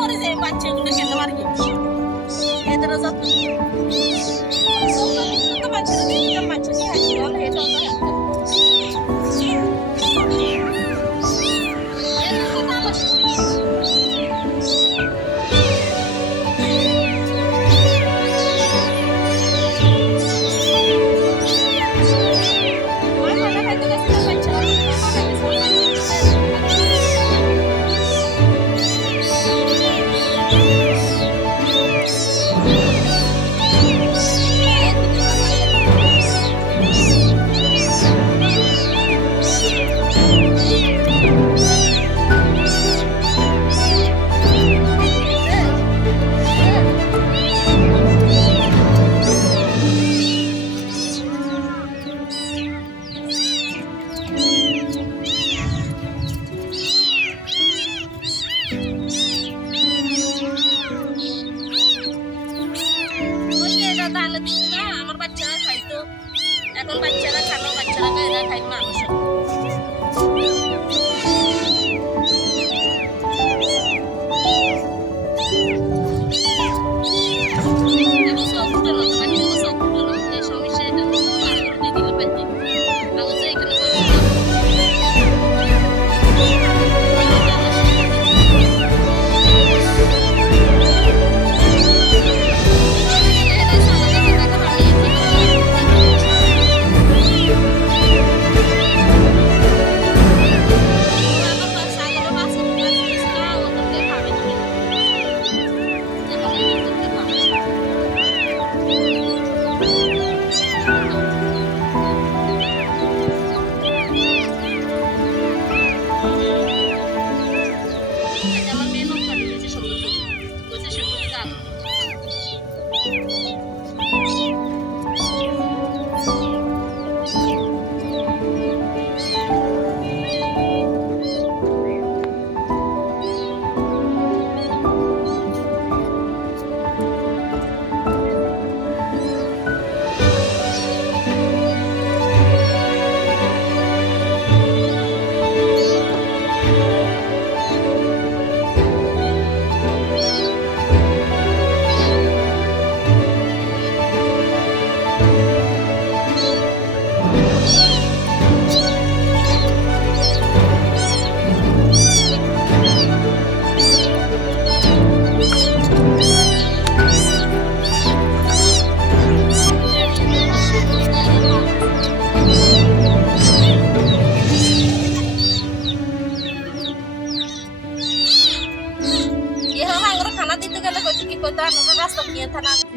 মরে যায় বাচ্চাগুলো কেন মার গেছে এদের যত্ন তো বাচ্চারা দিতাম বাচ্চা নিয়ে আসি বল এটা তো আমার বাচ্চারা খাইতো এখন বাচ্চারা খানো বাচ্চারা এরা খাই মানুষ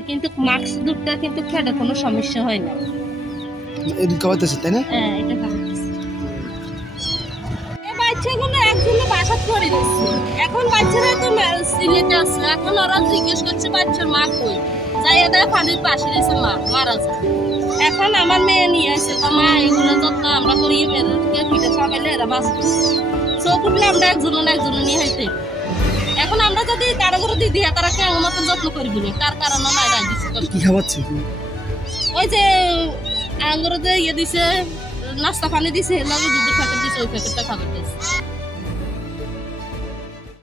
কিন্তু মাস্ক দুধটা কিন্তু খেলে কোনো সমস্যা হয় না এটা খাওয়াতেছে তাই না হ্যাঁ এটা খাওয়াতেছে এই বাচ্চাগুলো একজনে বাসাত করে দিচ্ছে এখন বাচ্চারা তো সিলেটে আছে এখন ওরা জিজ্ঞেস করছে বাচ্চার মা কই যাই এদের পানির পাশে রয়েছে মা মারা যায় এখন আমার মেয়ে নিয়ে আসে তো মা এগুলো যত্ন আমরা করিয়ে মেয়েদেরকে পিঠে খাওয়াইলে এরা বাঁচবে চোখ উঠলে আমরা একজন নিয়ে হাইতে এখন আমরা যদি কারো করে দিদি তারা কেমন মতন যত্ন করবি না তার কারণে নাই রাখছি কি খাওয়াচ্ছে ওই যে আঙ্গুর যে ইয়ে দিছে নাস্তা পানি দিছে লাগে দুধের প্যাকেট দিছে ওই প্যাকেটটা খাবার দিয়েছে